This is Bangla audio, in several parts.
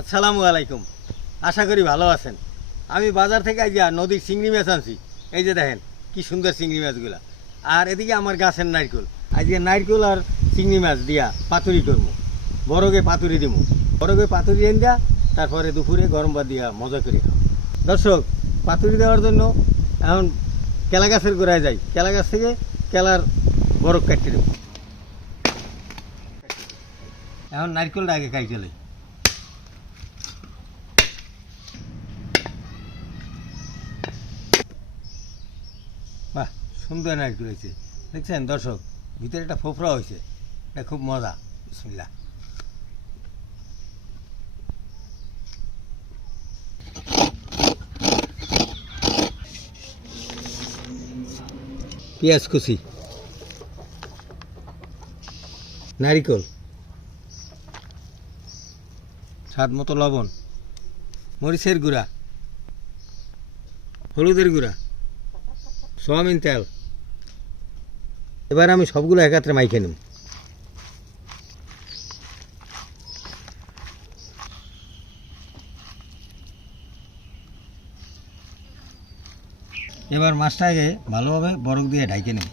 আসসালামু আলাইকুম। আশা করি ভালো আছেন। আমি বাজার থেকে আজ নদীর চিংড়ি মাছ আনছি। এই যে দেখেন কি সুন্দর চিংড়ি মাছগুলা। আর এদিকে আমার গাছের নারকেল। আজকে নারকেল আর চিংড়ি মাছ দিয়া পাতুরি করবো, বরগে পাতুরি দিব। বরগে পাতুরি এনে দিয়া তারপরে দুপুরে গরম ভাত দিয়া মজা করে খাও। দর্শক, পাতুরি দেওয়ার জন্য এখন কেলা গাছের গোড়ায় যাই। কেলা গাছ থেকে কেলার বরফ কাটতে দেব। এখন নারকেলটা আগে খাই চলে। বাহ, সুন্দর নারকেল হয়েছে। দেখছেন দর্শক, ভিতরে একটা ফোফরা হয়েছে। এটা খুব মজা। বিসমিল্লাহ। পেঁয়াজ কুচি, নারিকেল, স্বাদ মতো লবণ, মরিচের গুঁড়া, হলুদের গুঁড়া, সয়াবিন তেল। এবার আমি সবগুলো একাত্রে মাইখে নেব। এবার মাছটাকে ভালোভাবে বরফ দিয়ে ঢাইকে নেব।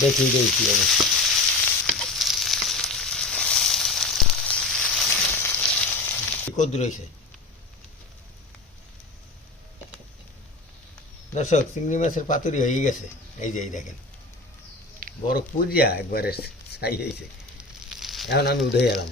দেখি দেখি অবস্থা। কদ্দুর হয়েছে। দর্শক, চিংড়ি মাছের পাতুরি হয়ে গেছে। এই যে এই দেখেন, বরফ পুরিয়া একবারে ছাই হয়েছে। এখন আমি উঠে এলাম।